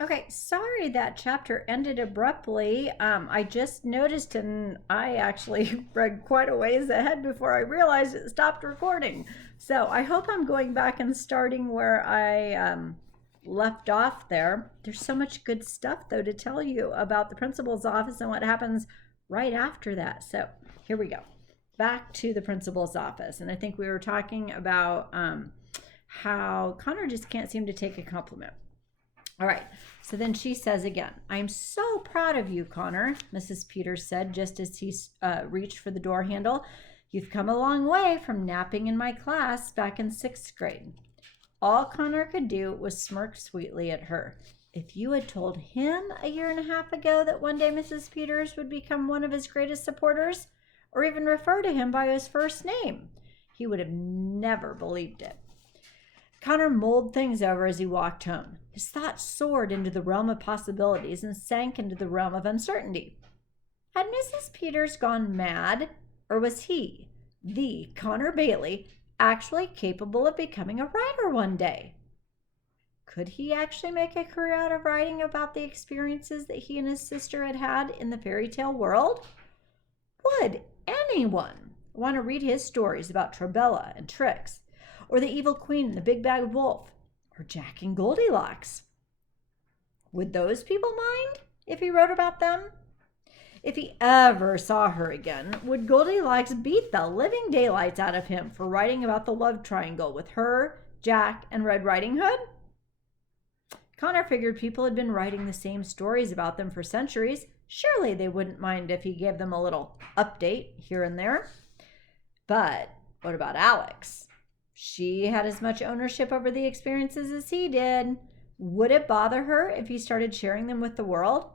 Okay, sorry that chapter ended abruptly. I just noticed, and I actually read quite a ways ahead before I realized it stopped recording. So I hope I'm going back and starting where I left off there. There's so much good stuff, though, to tell you about the principal's office and what happens right after that. So here we go. Back to the principal's office. And I think we were talking about how Connor just can't seem to take a compliment. All right. So then she says again, I'm so proud of you, Connor, Mrs. Peters said just as he reached for the door handle. You've come a long way from napping in my class back in sixth grade. All Connor could do was smirk sweetly at her. If you had told him a year and a half ago that one day Mrs. Peters would become one of his greatest supporters, or even refer to him by his first name, he would have never believed it. Connor mulled things over as he walked home. His thoughts soared into the realm of possibilities and sank into the realm of uncertainty. Had Mrs. Peters gone mad, or was he, the Connor Bailey, actually capable of becoming a writer one day? Could he actually make a career out of writing about the experiences that he and his sister had had in the fairy tale world? Would anyone want to read his stories about Trebella and Trix, or the Evil Queen and the Big Bad Wolf, or Jack and Goldilocks? Would those people mind if he wrote about them? If he ever saw her again, would Goldilocks beat the living daylights out of him for writing about the love triangle with her, Jack, and Red Riding Hood? Connor figured people had been writing the same stories about them for centuries. Surely they wouldn't mind if he gave them a little update here and there. But what about Alex? She had as much ownership over the experiences as he did. Would it bother her if he started sharing them with the world?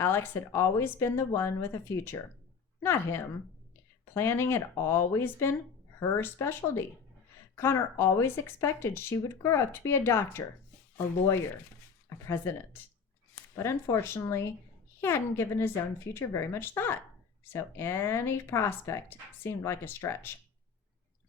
Alex had always been the one with a future, not him. Planning had always been her specialty. Connor always expected she would grow up to be a doctor, a lawyer, a president. But unfortunately, he hadn't given his own future very much thought, so any prospect seemed like a stretch.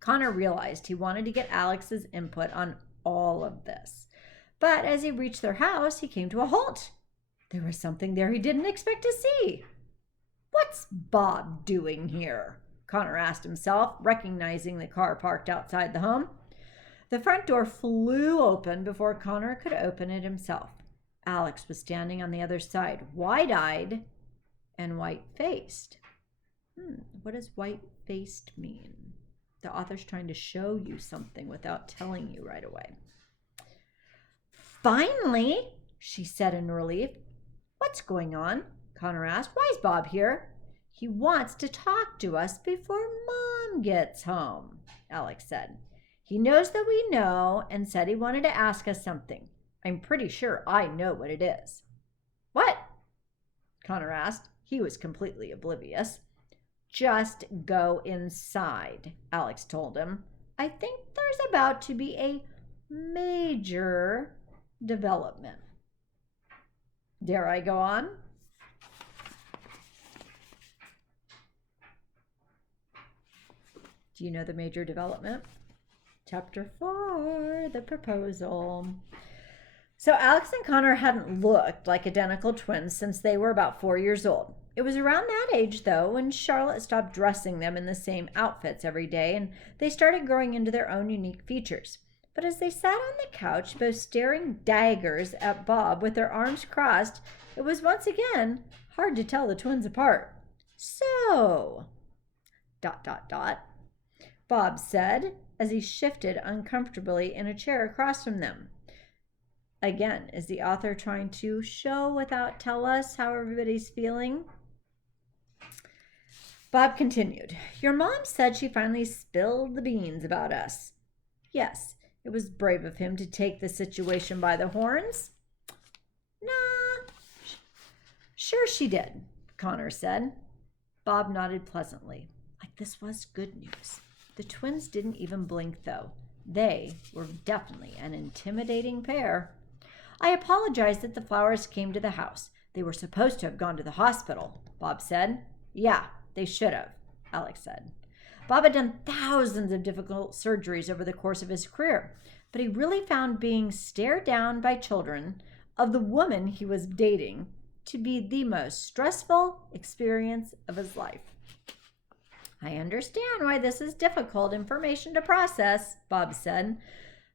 Connor realized he wanted to get Alex's input on all of this. But as he reached their house, he came to a halt. There was something there he didn't expect to see. What's Bob doing here? Connor asked himself, recognizing the car parked outside the home. The front door flew open before Connor could open it himself. Alex was standing on the other side, wide-eyed and white-faced. What does white-faced mean? The author's trying to show you something without telling you right away. Finally, she said in relief. What's going on? Connor asked. Why's Bob here? He wants to talk to us before Mom gets home, Alex said. He knows that we know and said he wanted to ask us something. I'm pretty sure I know what it is. What? Connor asked. He was completely oblivious. Just go inside, Alex told him. I think there's about to be a major development. Dare I go on? Do you know the major development? Chapter 4, the proposal. So Alex and Connor hadn't looked like identical twins since they were about 4 years old. It was around that age, though, when Charlotte stopped dressing them in the same outfits every day, and they started growing into their own unique features. But as they sat on the couch, both staring daggers at Bob with their arms crossed, it was once again hard to tell the twins apart. So, ... Bob said as he shifted uncomfortably in a chair across from them. Again, is the author trying to show without tell us how everybody's feeling? Bob continued. Your mom said she finally spilled the beans about us. Yes, it was brave of him to take the situation by the horns. Nah, sure she did, Connor said. Bob nodded pleasantly, like this was good news. The twins didn't even blink, though. They were definitely an intimidating pair. I apologize that the flowers came to the house. They were supposed to have gone to the hospital, Bob said. Yeah, they should have, Alex said. Bob had done thousands of difficult surgeries over the course of his career, but he really found being stared down by children of the woman he was dating to be the most stressful experience of his life. I understand why this is difficult information to process, Bob said.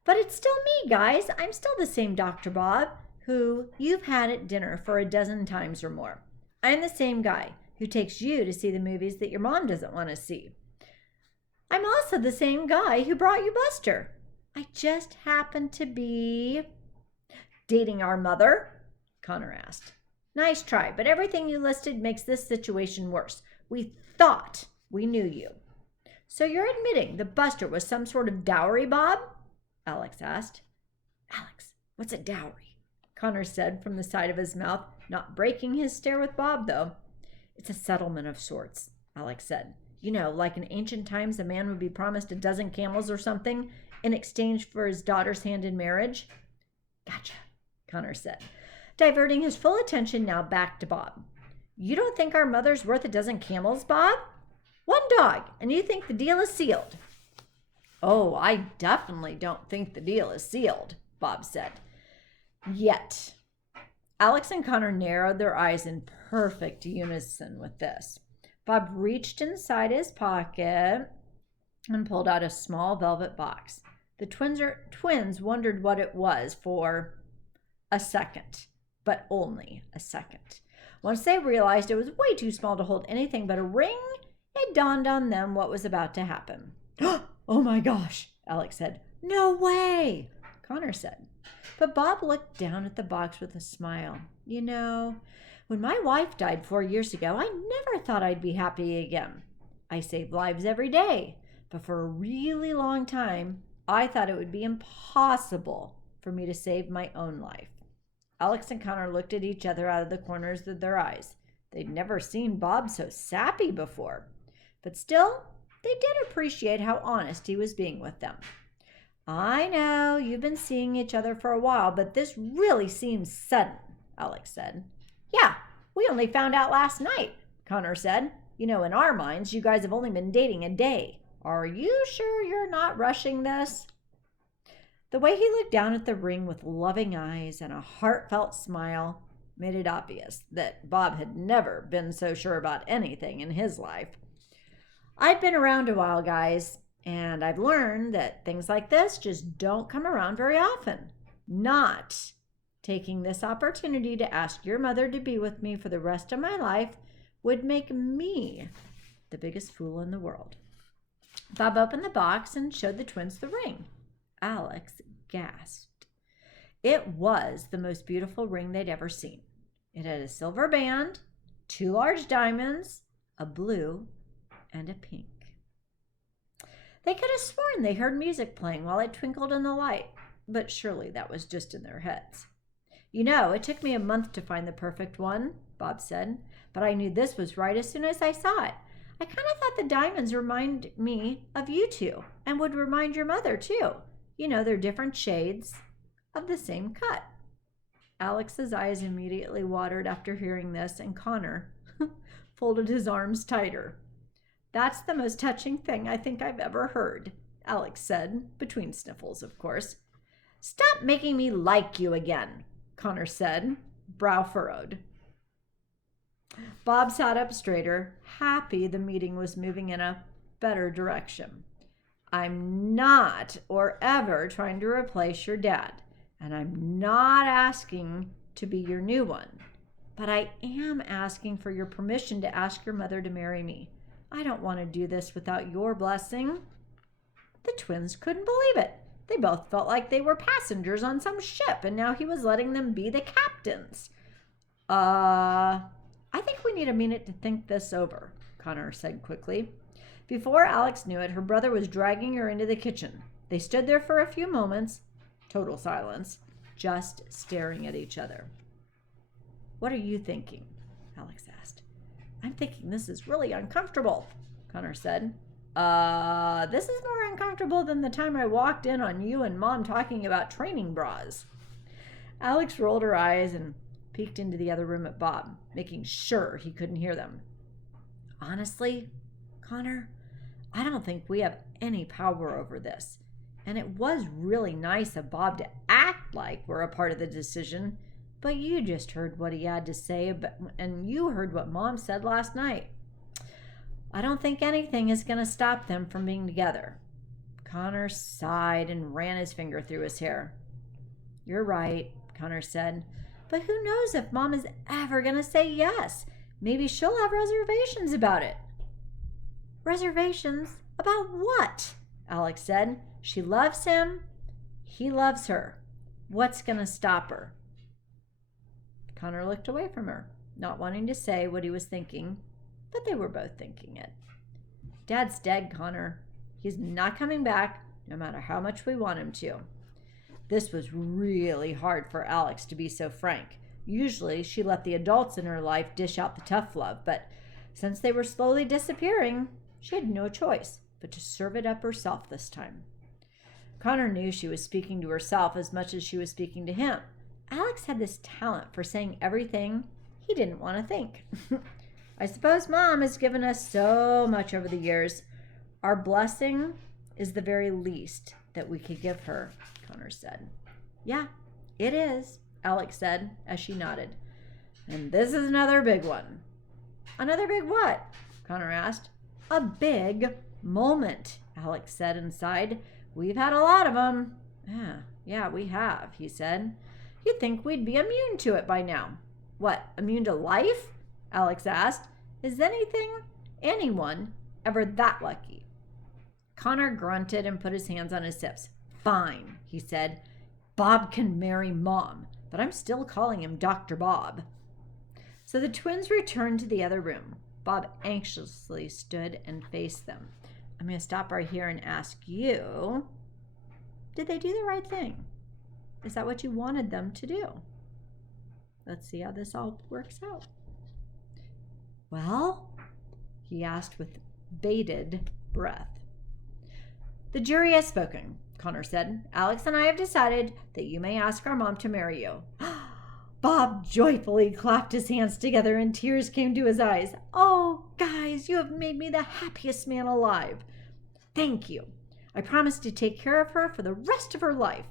But it's still me, guys. I'm still the same Dr. Bob who you've had at dinner for a dozen times or more. I'm the same guy who takes you to see the movies that your mom doesn't want to see. I'm also the same guy who brought you Buster. I just happen to be dating our mother, Connor asked. Nice try, but everything you listed makes this situation worse. We thought we knew you. So you're admitting that Buster was some sort of dowry, Bob? Alex asked. Alex, what's a dowry? Connor said from the side of his mouth, not breaking his stare with Bob, though. It's a settlement of sorts, Alex said. You know, like in ancient times, a man would be promised a dozen camels or something in exchange for his daughter's hand in marriage. Gotcha, Connor said, diverting his full attention now back to Bob. You don't think our mother's worth a dozen camels, Bob? One dog, and you think the deal is sealed. Oh, I definitely don't think the deal is sealed, Bob said. Yet. Alex and Connor narrowed their eyes in perfect unison with this. Bob reached inside his pocket and pulled out a small velvet box. The twins wondered what it was for a second, but only a second. Once they realized it was way too small to hold anything but a ring, it dawned on them what was about to happen. Oh my gosh, Alex said. No way, Connor said. But Bob looked down at the box with a smile. You know, when my wife died 4 years ago, I never thought I'd be happy again. I save lives every day, but for a really long time, I thought it would be impossible for me to save my own life. Alex and Connor looked at each other out of the corners of their eyes. They'd never seen Bob so sappy before, but still, they did appreciate how honest he was being with them. I know you've been seeing each other for a while, but this really seems sudden, Alex said. Yeah, we only found out last night, Connor said. You know, in our minds, you guys have only been dating a day. Are you sure you're not rushing this? The way he looked down at the ring with loving eyes and a heartfelt smile made it obvious that Bob had never been so sure about anything in his life. I've been around a while, guys, and I've learned that things like this just don't come around very often. Not taking this opportunity to ask your mother to be with me for the rest of my life would make me the biggest fool in the world. Bob opened the box and showed the twins the ring. Alex gasped. It was the most beautiful ring they'd ever seen. It had a silver band, 2 large diamonds, a blue, and a pink. They could have sworn they heard music playing while it twinkled in the light, but surely that was just in their heads. You know, it took me a month to find the perfect one, Bob said, but I knew this was right as soon as I saw it. I kind of thought the diamonds remind me of you two and would remind your mother too. You know, they're different shades of the same cut. Alex's eyes immediately watered after hearing this, and Connor folded his arms tighter. That's the most touching thing I think I've ever heard, Alex said, between sniffles, of course. Stop making me like you again, Connor said, brow furrowed. Bob sat up straighter, happy the meeting was moving in a better direction. I'm not or ever trying to replace your dad, and I'm not asking to be your new one, but I am asking for your permission to ask your mother to marry me. I don't want to do this without your blessing. The twins couldn't believe it. They both felt like they were passengers on some ship, and now he was letting them be the captains. I think we need a minute to think this over, Connor said quickly. Before Alex knew it, her brother was dragging her into the kitchen. They stood there for a few moments, total silence, just staring at each other. What are you thinking? Alex asked. I'm thinking this is really uncomfortable, Connor said. This is more uncomfortable than the time I walked in on you and Mom talking about training bras. Alex rolled her eyes and peeked into the other room at Bob, making sure he couldn't hear them. Honestly, Connor, I don't think we have any power over this. And it was really nice of Bob to act like we're a part of the decision, But you just heard what he had to say, and you heard what Mom said last night. I don't think anything is going to stop them from being together. Connor sighed and ran his finger through his hair. You're right, Connor said. But who knows if Mom is ever going to say yes? Maybe she'll have reservations about it. Reservations? About what? Alex said. She loves him. He loves her. What's going to stop her? Connor looked away from her, not wanting to say what he was thinking, but they were both thinking it. Dad's dead, Connor. He's not coming back, no matter how much we want him to. This was really hard for Alex to be so frank. Usually, she let the adults in her life dish out the tough love, but since they were slowly disappearing, she had no choice but to serve it up herself this time. Connor knew she was speaking to herself as much as she was speaking to him. Alex had this talent for saying everything he didn't want to think. I suppose Mom has given us so much over the years. Our blessing is the very least that we could give her, Connor said. Yeah, it is, Alex said as she nodded. And this is another big one. Another big what? Connor asked. A big moment, Alex said inside. We've had a lot of them. Yeah, we have, he said. You'd think we'd be immune to it by now. What, immune to life? Alex asked. Is anyone, ever that lucky? Connor grunted and put his hands on his hips. Fine, he said. Bob can marry Mom, but I'm still calling him Dr. Bob. So the twins returned to the other room. Bob anxiously stood and faced them. I'm going to stop right here and ask you, did they do the right thing? Is that what you wanted them to do? Let's see how this all works out. Well, he asked with bated breath. The jury has spoken, Connor said. Alex and I have decided that you may ask our mom to marry you. Bob joyfully clapped his hands together and tears came to his eyes. Oh, guys, you have made me the happiest man alive. Thank you. I promise to take care of her for the rest of her life.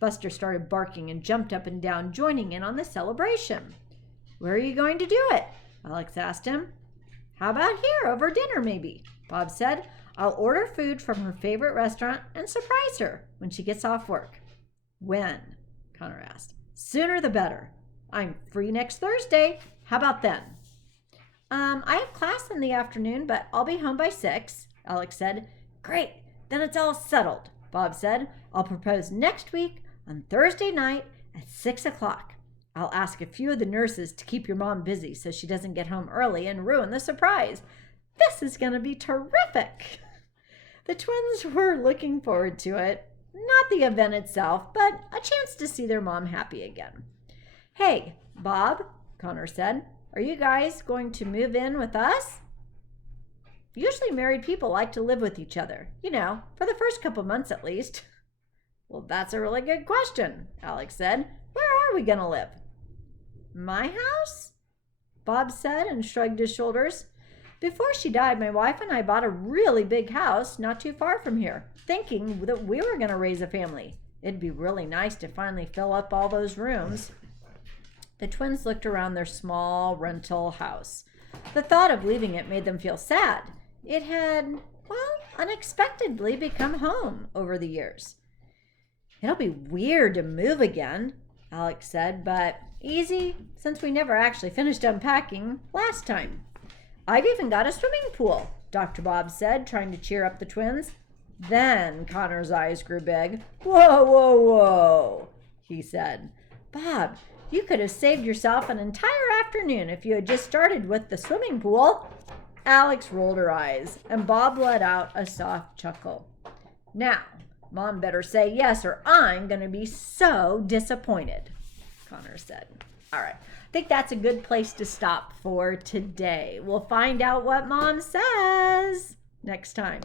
Buster started barking and jumped up and down, joining in on the celebration. Where are you going to do it? Alex asked him. How about here, over dinner maybe? Bob said. I'll order food from her favorite restaurant and surprise her when she gets off work. When? Connor asked. Sooner the better. I'm free next Thursday. How about then? I have class in the afternoon, but I'll be home by 6, Alex said. Great, then it's all settled, Bob said. I'll propose next week on Thursday night at 6 o'clock. I'll ask a few of the nurses to keep your mom busy so she doesn't get home early and ruin the surprise. This is going to be terrific. The twins were looking forward to it. Not the event itself, but a chance to see their mom happy again. Hey, Bob, Connor said, are you guys going to move in with us? Usually married people like to live with each other, for the first couple months at least. Well, that's a really good question, Alex said. Where are we going to live? My house? Bob said and shrugged his shoulders. Before she died, my wife and I bought a really big house not too far from here, thinking that we were going to raise a family. It'd be really nice to finally fill up all those rooms. The twins looked around their small rental house. The thought of leaving it made them feel sad. It had, unexpectedly become home over the years. It'll be weird to move again, Alex said, but easy since we never actually finished unpacking last time. I've even got a swimming pool, Dr. Bob said, trying to cheer up the twins. Then Connor's eyes grew big. Whoa, he said. Bob, you could have saved yourself an entire afternoon if you had just started with the swimming pool. Alex rolled her eyes, and Bob let out a soft chuckle. Now, Mom better say yes or I'm going to be so disappointed, Connor said. All right. I think that's a good place to stop for today. We'll find out what Mom says next time.